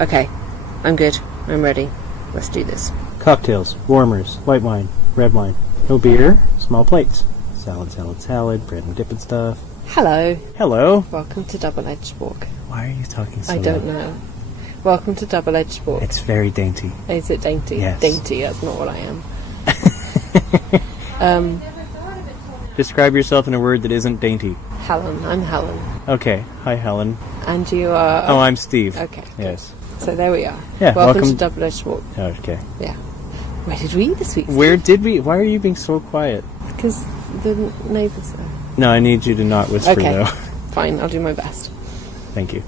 Okay, I'm good. I'm ready. Let's do this. Cocktails, warmers, white wine, red wine. No beer, small plates. Salad, salad, salad, bread and dip and stuff. Hello. Hello. Welcome to Double-Edged Spork. Why are you talking so I don't know. Welcome to Double-Edged Spork. It's very dainty. Is it dainty? Yes. Dainty, that's not what I am. Describe yourself in a word that isn't dainty. Helen. I'm Helen. Okay. Hi, Helen. And you are... Oh, I'm Steve. Okay. Yes. So there we are. Yeah, welcome to Double-Edged Spork. Okay. Yeah. Where did we eat this week? Where did we... Why are you being so quiet? Because the neighbours are... No, I need you to not whisper, though. Fine, I'll do my best. Thank you.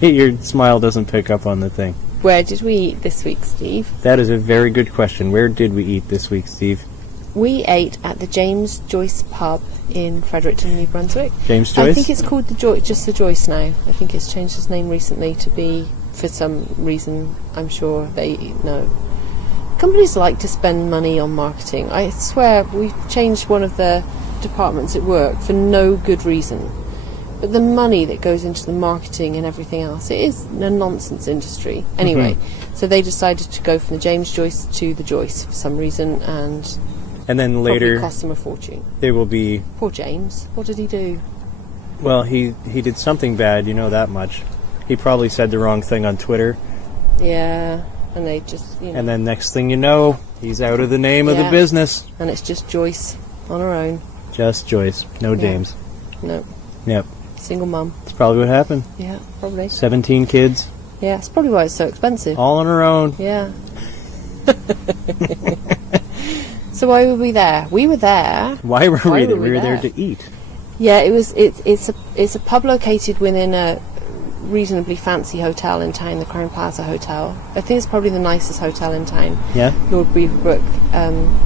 Your smile doesn't pick up on the thing. Where did we eat this week, Steve? That is a very good question. Where did we eat this week, Steve? We ate at the James Joyce pub in Fredericton, New Brunswick. James Joyce? I think it's called just the Joyce now. I think it's changed its name recently to be, for some reason, I'm sure they know. Companies like to spend money on marketing. I swear we've changed one of the departments at work for no good reason. But the money that goes into the marketing and everything else, it is a nonsense industry. Anyway, so they decided to go from the James Joyce to the Joyce for some reason, and then later cost them a fortune. There will be... Poor James. What did he do? Well, he did something bad, you know that much. He probably said the wrong thing on Twitter. Yeah, and they just, And then next thing you know, he's out of the name of the business. And it's just Joyce on her own. Just Joyce. No James. No. Yep. Single mum. That's probably what happened. Yeah, probably. 17 kids. Yeah, it's probably why it's so expensive. All on her own. Yeah. So why were we there? We were there. Why were we there? We were there to eat. Yeah, it's a pub located within a reasonably fancy hotel in town, the Crown Plaza Hotel. I think it's probably the nicest hotel in town. Yeah. Lord Beaverbrook.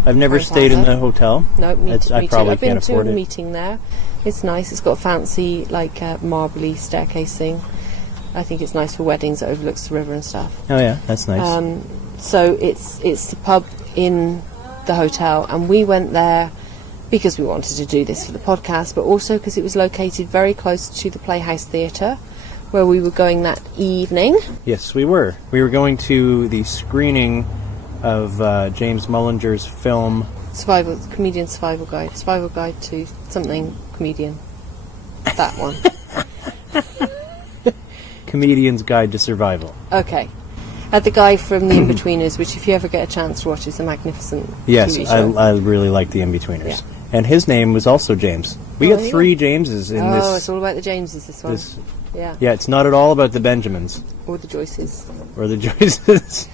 I've never stayed in the hotel. No, me too. I probably I've been can't afford to a it. meeting there. It's nice. It's got a fancy, marbly staircase thing. I think it's nice for weddings. It overlooks the river and stuff. Oh yeah, that's nice. So it's the pub in the hotel, and we went there because we wanted to do this for the podcast, but also because it was located very close to the Playhouse Theatre, where we were going that evening. Yes, we were. We were going to the screening of James Mullinger's film... Comedian Survival Guide to something comedian. That one. Comedian's Guide to Survival. Okay. The guy from The In-Betweeners, which if you ever get a chance to watch, is a magnificent TV show. I really like The In-Betweeners. Yeah. And his name was also James. We got 3 Jameses in this. Oh, it's all about the Jameses, this one. Yeah. Yeah, it's not at all about the Benjamins. Or the Joyces. Or the Joyces.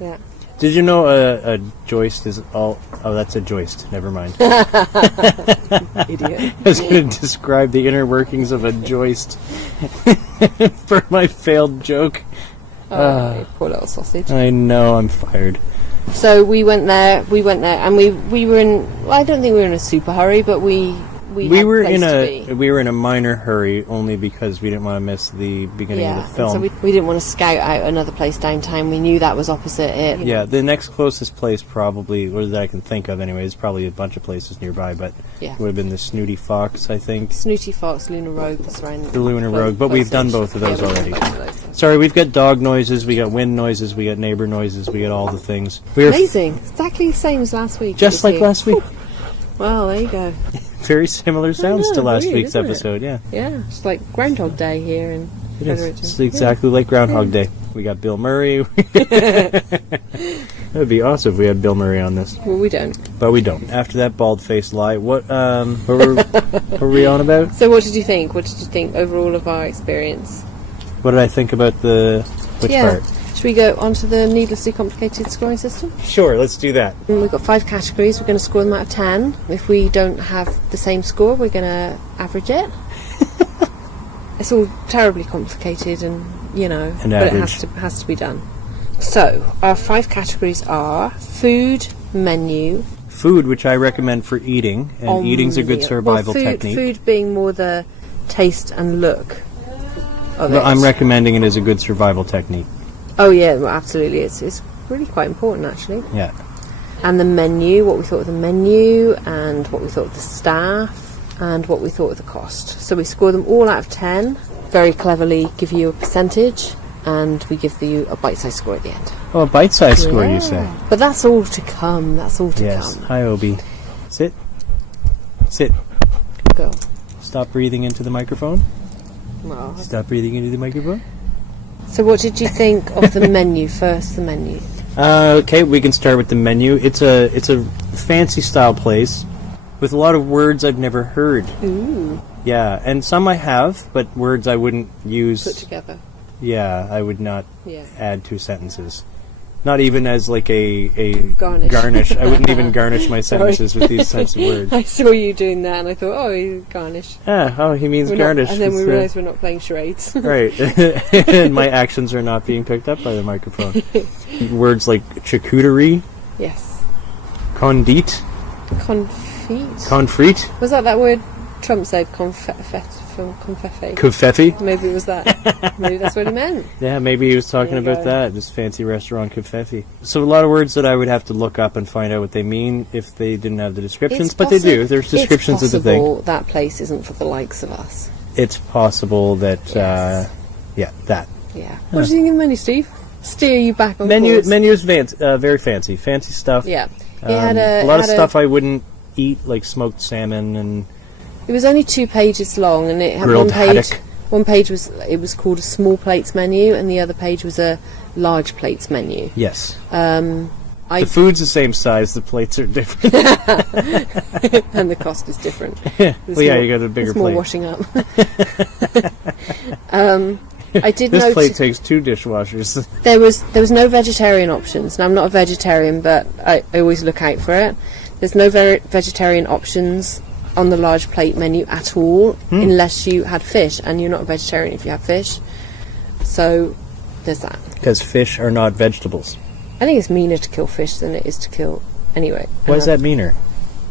Yeah. Did you know a joist is all... Oh, that's a joist. Never mind. Idiot. I was going to describe the inner workings of a joist for my failed joke. Poor little sausage. I know, I'm fired. So we went there, and we were in... Well, I don't think we were in a super hurry, but we were in a minor hurry only because we didn't want to miss the beginning of the film. So we didn't want to scout out another place downtown. We knew that was opposite it. Yeah, the next closest place probably, or that I can think of anyway, is probably a bunch of places nearby, but it would have been the Snooty Fox, I think. Snooty Fox, Lunar Rogue, that's around the Lunar Rogue, but we've done both of those already. Sorry, we've got dog noises, we got wind noises, we got neighbor noises, we got all the things. Amazing. Exactly the same as last week. Just like last week. Well, there you go. Very similar sounds to last week's episode, Yeah, it's like Groundhog Day here in Fredericton. It's exactly like Groundhog Day. We got Bill Murray. That would be awesome if we had Bill Murray on this. Well, we don't. But we don't. After that bald-faced lie, what were we on about? So what did you think? What did you think overall of our experience? What did I think about which part? Should we go on to the needlessly complicated scoring system? Sure, let's do that. We've got 5 categories. We're going to score them out of 10. If we don't have the same score, we're going to average it. It's all terribly complicated and, but it has to be done. So, our 5 categories are food, menu... Food, which I recommend for eating, and eating's a good survival technique. Food being more the taste and look of it. I'm recommending it as a good survival technique. Oh yeah, well, absolutely. It's really quite important, actually. Yeah. And the menu, what we thought of the menu, and what we thought of the staff. and what we thought of the cost. So we score them all out of 10, very cleverly give you a percentage, and we give you a bite-sized score at the end. Oh, a bite-sized score, you say? But that's all to come. That's all to come. Yes. Hi, Obi. Sit. Go. Stop breathing into the microphone. Well, Stop breathing into the microphone. so what did you think of the menu first? The menu. Okay, we can start with the menu. It's a fancy style place with a lot of words I've never heard. Ooh. Yeah, and some I have, but words I wouldn't use. Put together. Yeah, I would not Yeah. add 2 sentences. Not even as like a Garnish. I wouldn't even garnish my sentences with these types of words. I saw you doing that and I thought, oh, he's garnish. He means garnish. And then we realised we're not playing charades. Right. And my actions are not being picked up by the microphone. Words like charcuterie. Yes. Condite. Confit. Was that word Trump said, confetti? Confetti. Maybe it was that. Maybe that's what he meant. Yeah, maybe he was talking about that. Just fancy restaurant confetti. So a lot of words that I would have to look up and find out what they mean if they didn't have the descriptions. But they do. There's descriptions of the thing. It's possible that place isn't for the likes of us. It's possible that, that. Yeah. What do you think of the menu, Steve? Steer you back on course. Menu is very fancy. Fancy stuff. Yeah. A lot of stuff I wouldn't eat, like smoked salmon and... It was only 2 pages long, and it had grilled one page. haddock. One page was called a small plates menu, and the other page was a large plates menu. Yes. The food's the same size. The plates are different, and the cost is different. You got a bigger plate. More washing up. I did this note plate takes 2 dishwashers. There was no vegetarian options. Now, I'm not a vegetarian, but I always look out for it. There's no vegetarian options on the large plate menu at all, unless you had fish, and you're not a vegetarian if you have fish. So there's that. Because fish are not vegetables. I think it's meaner to kill fish than it is to kill... Anyway. Why is that meaner?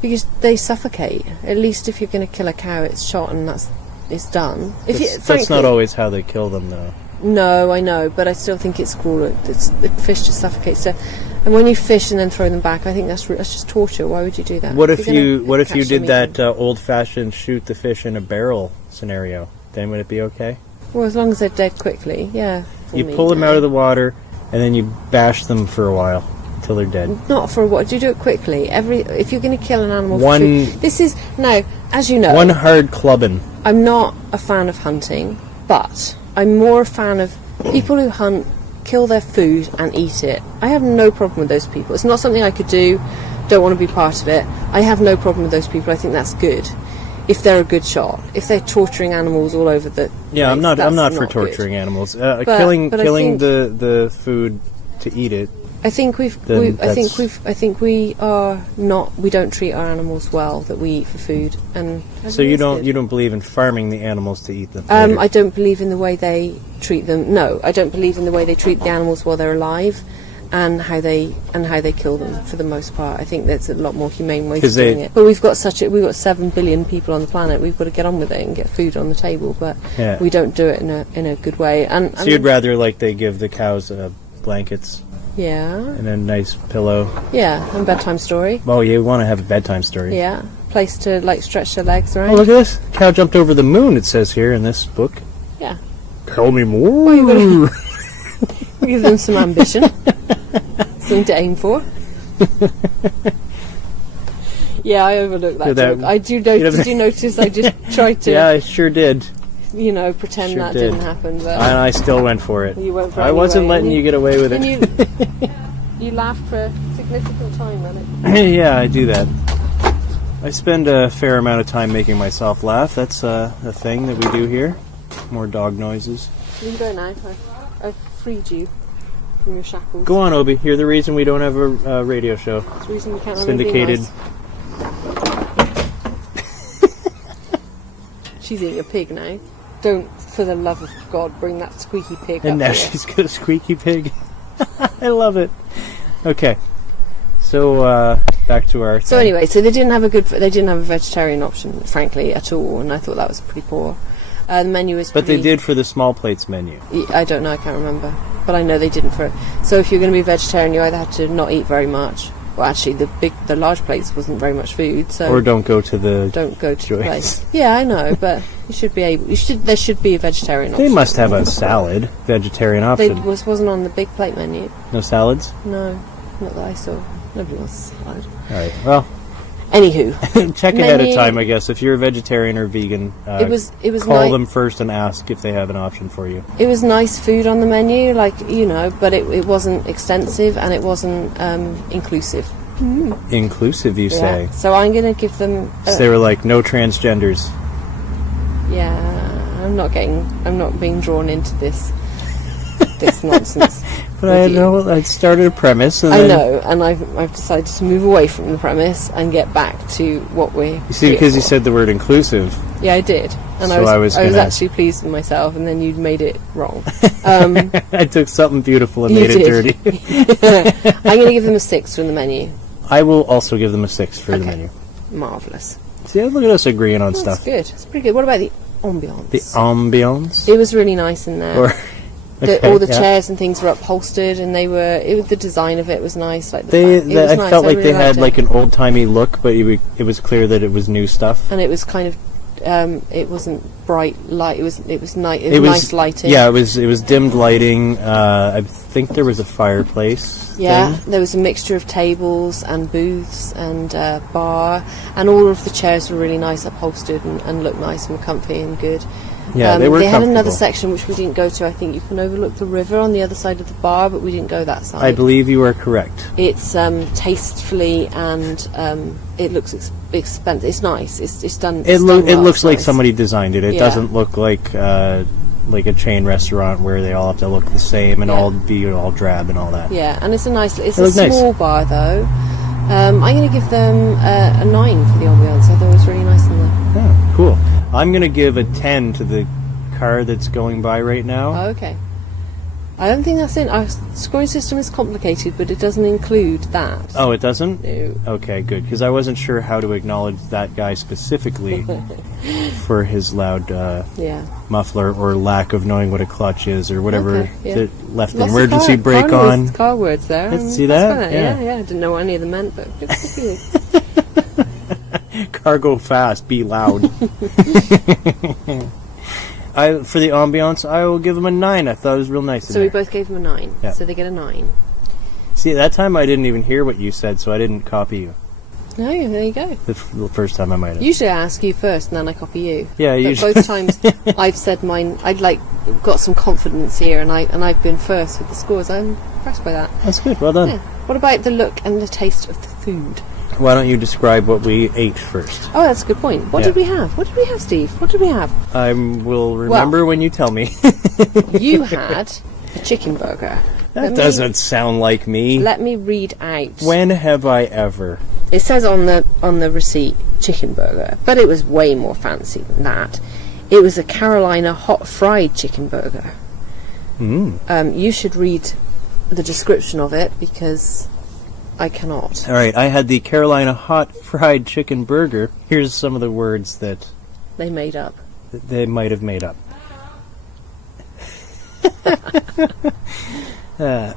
Because they suffocate. At least if you're going to kill a cow, it's shot and it's done. That's not always how they kill them, though. No, I know, but I still think it's cruel. The fish just suffocates. And when you fish and then throw them back, I think that's just torture. Why would you do that? What if you did that old-fashioned shoot the fish in a barrel scenario? Then would it be okay? Well, as long as they're dead quickly, yeah. You pull them out of the water, and then you bash them for a while until they're dead. Not for a while. Do you do it quickly? If you're going to kill an animal for food, this is now, as you know, one hard clubbing. I'm not a fan of hunting, but I'm more a fan of people who hunt, kill their food and eat it. I have no problem with those people. It's not something I could do. Don't want to be part of it. I have no problem with those people. I think that's good if they're a good shot. If they're torturing animals all over the place, I'm not for torturing good. Animals. Killing the food to eat it. I think we don't treat our animals well that we eat for food. And so you don't believe in farming the animals to eat them? I don't believe in the way they treat them. No, I don't believe in the way they treat the animals while they're alive, and how they kill them. For the most part, I think that's a lot more humane way of doing it. But we've got 7 billion people on the planet. We've got to get on with it and get food on the table. But we don't do it in a good way. And so you'd rather they give the cows blankets. Yeah. And a nice pillow. Yeah, and bedtime story. Oh, you want to have a bedtime story. Yeah. Place to stretch their legs around. Oh, look at this. Cow jumped over the moon, it says here in this book. Yeah. Tell me more. Well, you've got to give them some ambition. Something to aim for. Yeah, I overlooked that joke. I do notice. Did you notice I just tried to... Yeah, I sure did. Pretend that didn't happen. But and I still went for it. You went for it. I wasn't letting you get away with it. You laughed for a significant time at it. Yeah, I do that. I spend a fair amount of time making myself laugh. That's a thing that we do here. More dog noises. You can go now. I've freed you from your shackles. Go on, Obi. You're the reason we don't have a radio show. It's the reason we can't have syndicated. She's eating a pig now. Don't, for the love of God, bring that squeaky pig and up now here. She's got a squeaky pig. I love it. Okay. So, back to our... So anyway, so they didn't have a vegetarian option, frankly, at all, and I thought that was pretty poor. The menu is But they did for the small plates menu. I don't know, I can't remember. But I know they didn't for it. So if you're going to be vegetarian, you either had to not eat very much, Well, actually, the large plates wasn't very much food, so... Or don't go to the Joyce. The place. Yeah, I know, but you should be able... There should be a vegetarian option. They must have a salad, vegetarian option. Wasn't on the big plate menu. No salads? No, not that I saw. Nobody wants a salad. All right, well... Anywho. Check ahead of time, I guess. If you're a vegetarian or vegan, it was call them first and ask if they have an option for you. It was nice food on the menu, but it wasn't extensive and it wasn't inclusive. Inclusive, you say? So I'm going to give them... so they were like, no transgenders. Yeah, I'm not being drawn into this nonsense. But I started a premise. And I know, and I've decided to move away from the premise and get back to what we're... You see, because you said the word inclusive. Yeah, I did. And so I was actually pleased with myself, and then you'd made it wrong. I took something beautiful and made it dirty. I'm going to give them a 6 from the menu. I will also give them a 6 for the menu. Marvellous. See, look at us agreeing on stuff. That's good. It's pretty good. What about the ambience? The ambience? It was really nice in there. All the chairs and things were upholstered, and the design of it was nice. Like I felt like they had like an old timey look, but it was clear that it was new stuff. And it was kind of, it wasn't bright light. It was nice. It was nice lighting. Yeah, it was dimmed lighting. I think there was a fireplace. Yeah, thing. there was a mixture of tables and booths and bar, and all of the chairs were really nice, upholstered and looked nice and comfy and good. Yeah, they were They had comfortable. another section which we didn't go to. I think you can overlook the river on the other side of the bar, but we didn't go that side. I believe you are correct. It's tastefully and it looks expensive. It's nice. It's done. It looks like nice. somebody designed it. It doesn't look like a chain restaurant where they all have to look the same and all drab and all that. Yeah, and it's a small bar though. I'm going to give them a 9 for the ambiance. I thought it was really nice in there. Oh, cool. I'm going to give a 10 to the car that's going by right now. Oh, okay. I don't think that's in. Our scoring system is complicated, but it doesn't include that. Oh, it doesn't? No. Okay, good. Because I wasn't sure how to acknowledge that guy specifically for his loud muffler or lack of knowing what a clutch is or whatever. Left the emergency brake on. Car words there. Let's see that? Yeah. I didn't know what any of them meant, but good for you. Car go fast, be loud. For the ambiance, I will give them a 9. I thought it was real nice. So we both gave them a 9. Yeah. So they get a 9. See, that time I didn't even hear what you said, so I didn't copy you. No, there you go. The first time I might have. Usually I ask you first and then I copy you. Yeah, usually. Both times I've said mine. Got some confidence here, and I've been first with the scores. I'm impressed by that. That's good. Well done. Yeah. What about the look and the taste of the food? Why don't you describe what we ate first? Oh, that's a good point. What did we have? What did we have, Steve? What did we have? I will remember when you tell me. You had a chicken burger. That doesn't sound like me. Let me read out. When have I ever? It says on the receipt chicken burger, but it was way more fancy than that. It was a Carolina hot fried chicken burger. You should read the description of it because I cannot. All right, I had the Carolina hot fried chicken burger. Here's some of the words that they made up. They might have made up.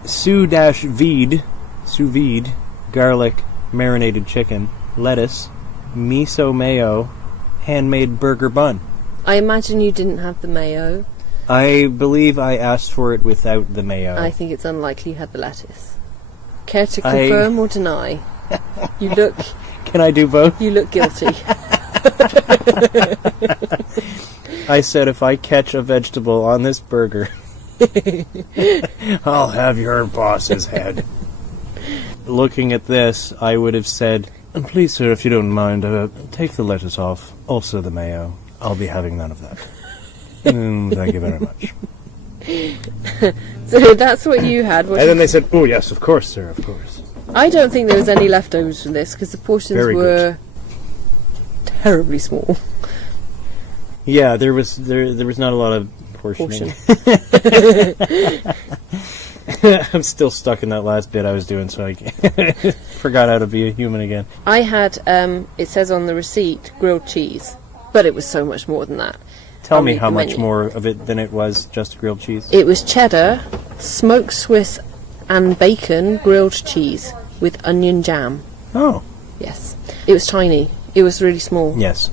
Sous vide, garlic, marinated chicken, lettuce, miso mayo, handmade burger bun. I imagine you didn't have the mayo. I believe I asked for it without the mayo. I think it's unlikely you had the lettuce. Care to confirm or deny? You look... Can I do both? You look guilty. I said if I catch a vegetable on this burger, I'll have your boss's head. Looking at this, I would have said, please, sir, if you don't mind, take the lettuce off. Also the mayo. I'll be having none of that. Thank you very much. So that's what you had. And then they said, oh, yes, of course, sir, of course. I don't think there was any leftovers from this because the portions were terribly small. Yeah, there was not a lot of portioning. I'm still stuck in that last bit I was doing, so I forgot how to be a human again. I had, it says on the receipt, grilled cheese, but it was so much more than that. Tell me how much more of it than it was just grilled cheese. It was cheddar, smoked Swiss and bacon grilled cheese with onion jam. Oh. Yes. It was tiny. It was really small. Yes.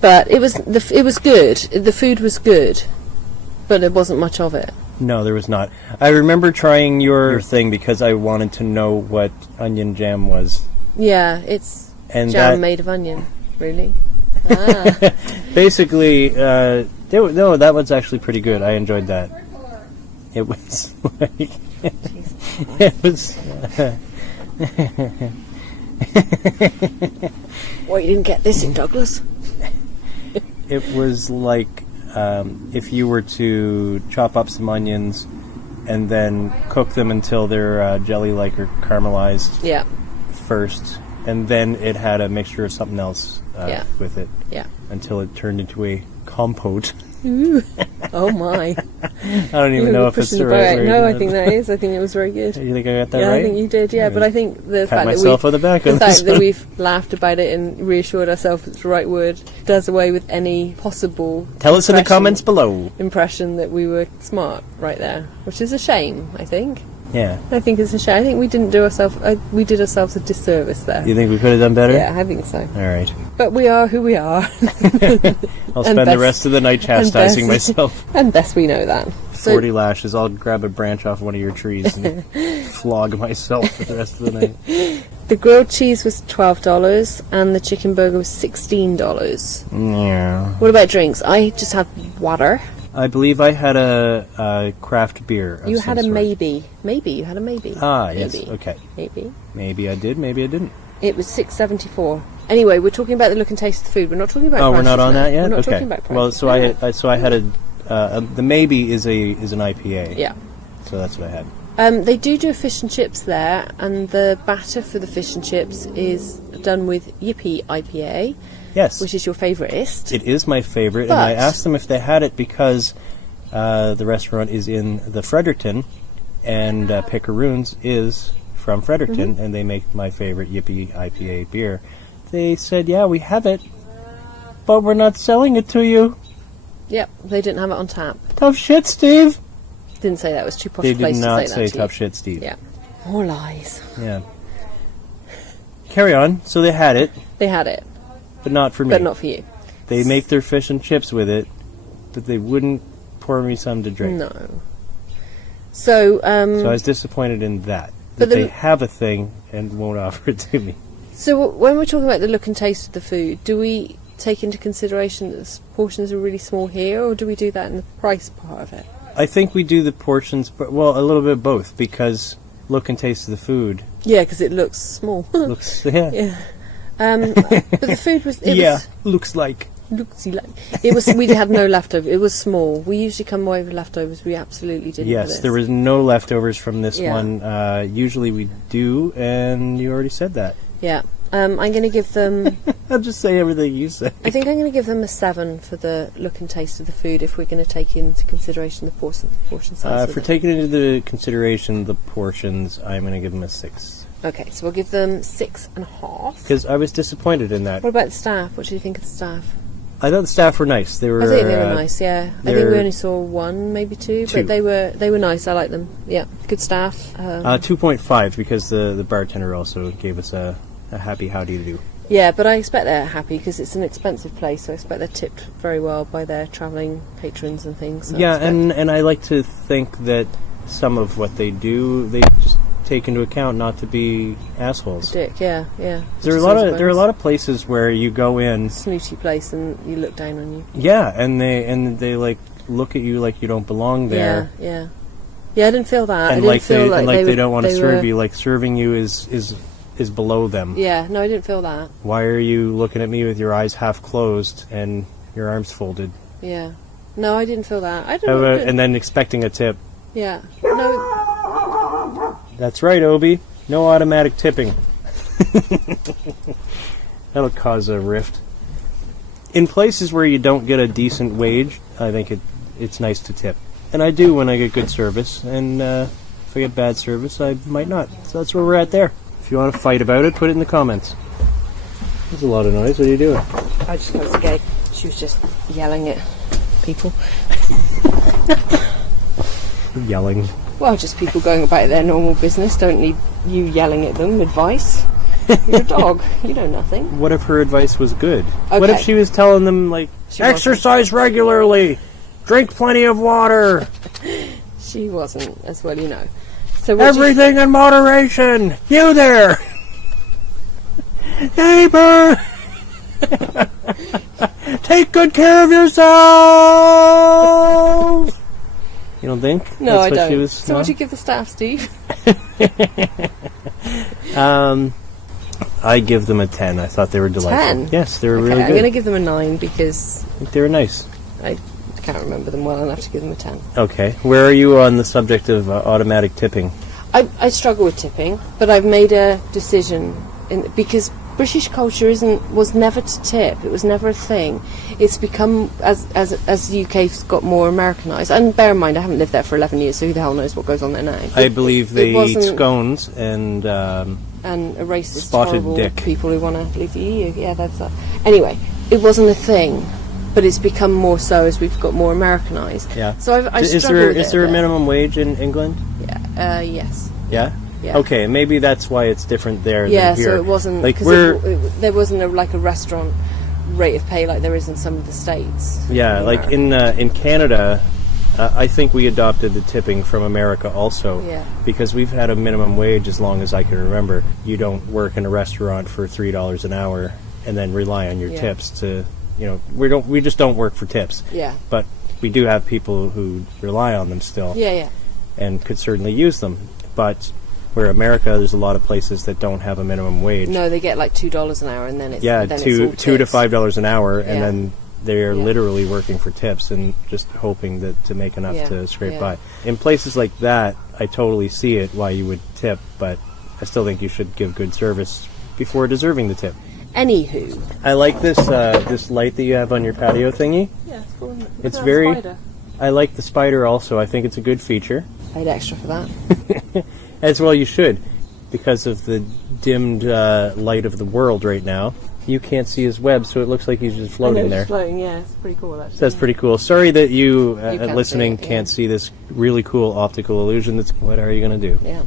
But it was good. The food was good, but there wasn't much of it. No, there was not. I remember trying your thing because I wanted to know what onion jam was. Yeah, it's and jam made of onion. Really? Ah. Basically, no, that was actually pretty good. I enjoyed that. It was like it was. Well, you didn't get this in Douglas. It was like if you were to chop up some onions and then cook them until they're jelly-like or caramelized. Yeah. First, and then it had a mixture of something else with it. Yeah. Until it turned into a compote. Ooh. Oh my! I don't even know if it's the right word. No, I think that is. I think it was very good. You think I got that yeah, right? I think you did. Yeah, but I think the fact that we've laughed about it and reassured ourselves it's the right word does away with any possible. Tell us in the comments below. Impression that we were smart right there, which is a shame. I think. Yeah. I think it's a shame. I think we didn't do ourselves. We did ourselves a disservice there. You think we could have done better? Yeah, I think so. All right. But we are who we are. I'll spend the rest of the night chastising myself. And best we know that. 40 lashes. I'll grab a branch off one of your trees and flog myself for the rest of the night. The grilled cheese was $12 and the chicken burger was $16. Yeah. What about drinks? I just had water. I believe I had a craft beer. You had a maybe. Maybe you had a maybe. Ah, yes. Okay. Maybe. Maybe I did. Maybe I didn't. It was $6.74. Anyway, we're talking about the look and taste of the food. We're not talking about. Oh, prices we're not on that yet. We're not okay. talking about prices. Well, so I had the maybe is an IPA. Yeah. So that's what I had. They do a fish and chips there, and the batter for the fish and chips is done with Yippee IPA. Yes. Which is your favouriteist. It is my favourite, and I asked them if they had it because the restaurant is in the Fredericton, and Picaroons is from Fredericton, and they make my favourite Yippee IPA beer. They said, yeah, we have it, but we're not selling it to you. Yep, they didn't have it on tap. Tough shit, Steve. Didn't say that. It was too posh they a place to say that. They did not say tough shit, Steve. Yeah. More lies. Yeah. Carry on. So they had it. They had it. But not for me. But not for you. They make their fish and chips with it, but they wouldn't pour me some to drink. No. So I was disappointed in that they have a thing and won't offer it to me. So when we're talking about the look and taste of the food, do we take into consideration that the portions are really small here, or do we do that in the price part of it? I think we do the portions, but well, a little bit of both, because look and taste of the food. Yeah, because it looks small. Yeah. But the food was. Looks like. It was. We had no leftover. It was small. We usually come away with leftovers. We absolutely didn't. Yes, there was no leftovers from this one. Usually we do, and you already said that. Yeah. I'm going to give them. I'll just say everything you say. I think I'm going to give them a 7 for the look and taste of the food. If we're going to take into consideration the portion size. For taking into the consideration the portions, I'm going to give them a 6. Okay, so we'll give them 6.5. Because I was disappointed in that. What about the staff? What do you think of the staff? I thought the staff were nice. I think they were nice. Yeah, I think we only saw 1, maybe 2, but they were nice. I like them. Yeah, good staff. 2.5 because the bartender also gave us a happy howdy to do. Yeah, but I expect they're happy because it's an expensive place, so I expect they're tipped very well by their travelling patrons and things. So yeah, and I like to think that some of what they do, they just take into account not to be assholes. Dick, yeah. There are a lot of places where you go in, snooty place, and you look down on you. Yeah, and they like look at you like you don't belong there. Yeah. I didn't feel that. And I didn't feel like they don't want to serve you. Like serving you is below them. Yeah, no, I didn't feel that. Why are you looking at me with your eyes half closed and your arms folded? Yeah. No, I didn't feel that. And then expecting a tip. Yeah. No. That's right, Obi. No automatic tipping. That'll cause a rift. In places where you don't get a decent wage, I think it's nice to tip. And I do when I get good service. And if I get bad service, I might not. So that's where we're at there. If you want to fight about it, put it in the comments. There's a lot of noise. What are you doing? I just closed the gate. She was just yelling at people. Yelling. Well, just people going about their normal business. Don't need you yelling at them. Advice. You're a dog. You know nothing. What if her advice was good? Okay. What if she was telling them, like, exercise regularly, drink plenty of water? She wasn't, as well you know. So everything in moderation. You there, neighbor. Take good care of yourself. You don't think? No, That's I what don't. Was, so what do you give the staff, Steve? I give them a 10. I thought they were delightful. 10? Yes, they were Okay, really good. I'm going to give them a 9 because I think they were nice. I can't remember them well enough to give them a 10. Okay. Where are you on the subject of automatic tipping? I struggle with tipping, but I've made a decision because British culture was never to tip. It was never a thing. It's become as the UK's got more Americanised. And bear in mind, I haven't lived there for 11 years, so who the hell knows what goes on there now? I believe they eat scones and a racist, spotted horrible dick. People who want to leave the EU. Yeah, that's that. Anyway, it wasn't a thing, but it's become more so as we've got more Americanised. Yeah. So I is there a minimum wage in England? Yeah. Yes. Yeah. Yeah. Okay, maybe that's why it's different there Yeah, than here. so it wasn't like there wasn't a restaurant rate of pay like there is in some of the states. Yeah, like in Canada, I think we adopted the tipping from America also. Yeah. Because we've had a minimum wage as long as I can remember. You don't work in a restaurant for $3 an hour and then rely on your tips to, we just don't work for tips. Yeah. But we do have people who rely on them still. Yeah. And could certainly use them, but where America, there's a lot of places that don't have a minimum wage. No, they get like $2 an hour, and then it's $2 to $5 an hour, and Yeah. then they're literally working for tips and just hoping to make enough to scrape by. In places like that, I totally see it why you would tip, but I still think you should give good service before deserving the tip. Anywho, I like this this light that you have on your patio thingy. Yeah, it's cool. It's very. I like the spider also. I think it's a good feature. Paid extra for that. As well you should, because of the dimmed light of the world right now. You can't see his web, so it looks like he's just floating there. Floating, yeah, it's pretty cool actually. That's pretty cool. Sorry that you can't listening see it, can't see this really cool optical illusion. What are you going to do? Yeah.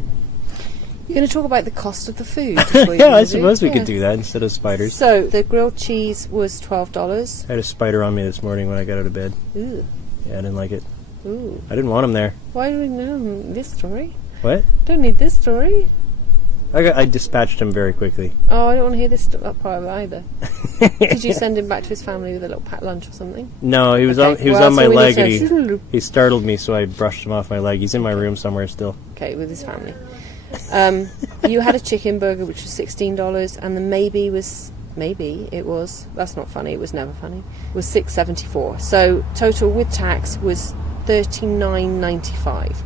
You're going to talk about the cost of the food. Yeah, I suppose we could do that instead of spiders. So, the grilled cheese was $12. I had a spider on me this morning when I got out of bed. Ooh. Yeah, I didn't like it. Ooh. I didn't want him there. Why do we know this story? What? Don't need this story. I dispatched him very quickly. Oh, I don't want to hear that part of it either. Did you send him back to his family with a little packed lunch or something? No, he was Okay. on my leg and he he startled me, so I brushed him off my leg. He's in my room somewhere still. Okay, with his family. You had a chicken burger which was $16, and the that's not funny, it was never funny, was $6.74. So total with tax was $39.95.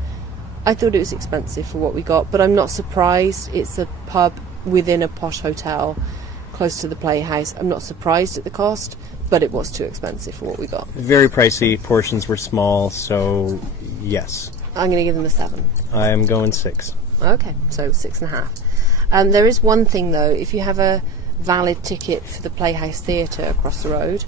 I thought it was expensive for what we got, but I'm not surprised. It's a pub within a posh hotel close to the Playhouse. I'm not surprised at the cost, but it was too expensive for what we got. Very pricey. Portions were small, so yes. I'm going to give them a 7. I am going 6. Okay, so 6.5. There is one thing though, if you have a valid ticket for the Playhouse Theatre across the road,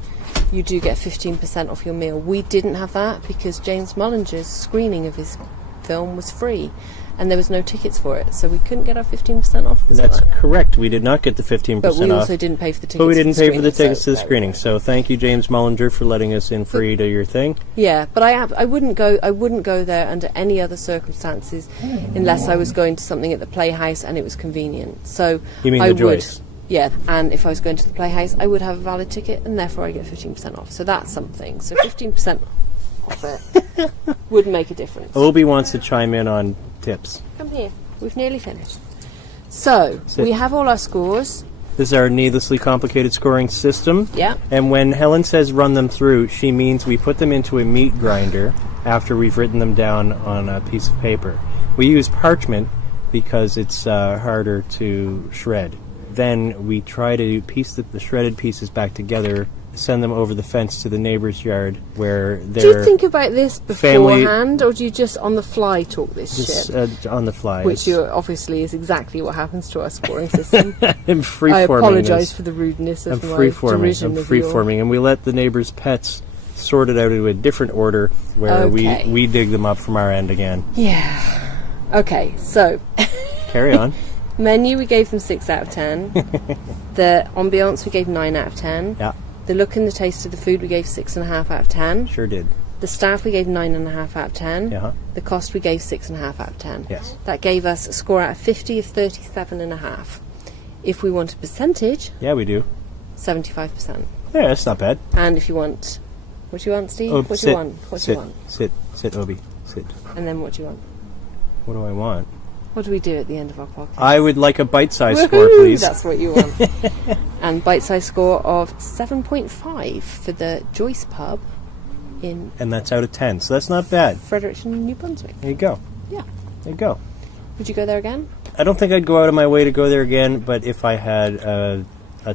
you do get 15% off your meal. We didn't have that because James Mullinger's screening of his film was free and there was no tickets for it, so we couldn't get our 15% off. That's correct. We did not get the 15% off. But we also didn't pay for the tickets. But we didn't pay for the tickets so to the screening. So thank you, James Mullinger, for letting us in free to your thing. Yeah, but I wouldn't go there under any other circumstances unless I was going to something at the Playhouse and it was convenient. So you mean the Joyce? Yeah, and if I was going to the Playhouse, I would have a valid ticket and therefore I get 15% off. So that's something. So 15% off it would make a difference. Obi wants to chime in on tips. Come here. We've nearly finished. So, we have all our scores. This is our needlessly complicated scoring system. Yeah. And when Helen says run them through, she means we put them into a meat grinder after we've written them down on a piece of paper. We use parchment because it's harder to shred. Then we try to piece the shredded pieces back together, send them over the fence to the neighbor's yard where they're... Do you think about this beforehand, or do you just on the fly talk this shit? On the fly. Which obviously is exactly what happens to our scoring system. I'm free-forming. I apologise for the rudeness of my derision of I'm free-forming, and we let the neighbor's pets sort it out into a different order where Okay. we dig them up from our end again. Yeah. Okay, so Carry on. menu we gave them 6 out of 10. The ambiance we gave 9 out of 10. Yeah, The look and the taste of the food we gave 6.5 out of 10. sure did. The staff we gave 9.5 out of 10. Yeah. The cost we gave 6.5 out of 10. Yes. That gave us a score out of 50 of 37.5. If we want a percentage, Yeah, we do. 75%. Yeah, that's not bad. And if you want, what do you want, Steve? Oh, what do sit, you want? What do sit, you want? sit, Obi, sit. And then what do you want? What do I want? What do we do at the end of our podcast? I would like a bite-sized score, Woohoo! please. That's what you want. And bite-size score of 7.5 for the Joyce pub in And that's out of 10, so that's not bad. Fredericton, New Brunswick. There you go. Yeah. There you go. Would you go there again? I don't think I'd go out of my way to go there again, but if I had a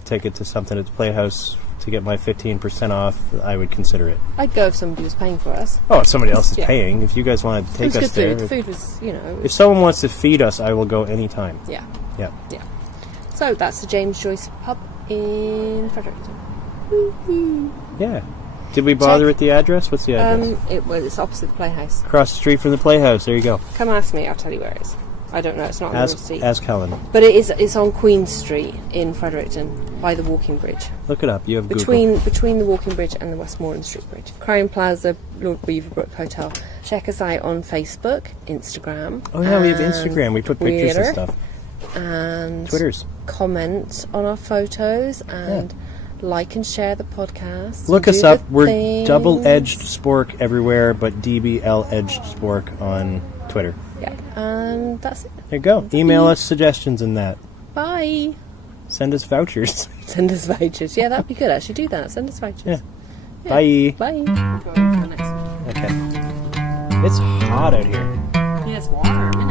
ticket to something at the Playhouse to get my 15% off, I would consider it. I'd go if somebody was paying for us. Oh, if somebody else is Yeah. paying. If you guys want to It take was us good there. food. The food was, you know, If someone wants to feed us, I will go anytime. yeah. Yeah. Yeah. So that's the James Joyce pub in Fredericton. Yeah. Did we bother Check. with the address? What's the address? It's opposite the Playhouse. Across the street from the Playhouse. There you go. Come ask me, I'll tell you where it is. I don't know, it's not on the receipt. Ask Helen. But it's on Queen Street in Fredericton by the walking bridge. Look it up. You have Google. Between the walking bridge and the Westmoreland Street Bridge. Crowne Plaza, Lord Beaverbrook Hotel. Check us out on Facebook, Instagram. Oh yeah, we have and Instagram. We put pictures and Twitter, stuff. And Twitters. comment on our photos and like and share the podcast. Look and us do up. the We're things. double-edged Spork everywhere, but DBL-edged Spork on Twitter. Yeah, and that's it. There you go. Email us suggestions and that. Bye. Send us vouchers. Send us vouchers. Yeah, that'd be good actually. Do that. Send us vouchers. Yeah. Yeah. Bye. Bye. Okay. It's hot out here. Yeah, it's warm.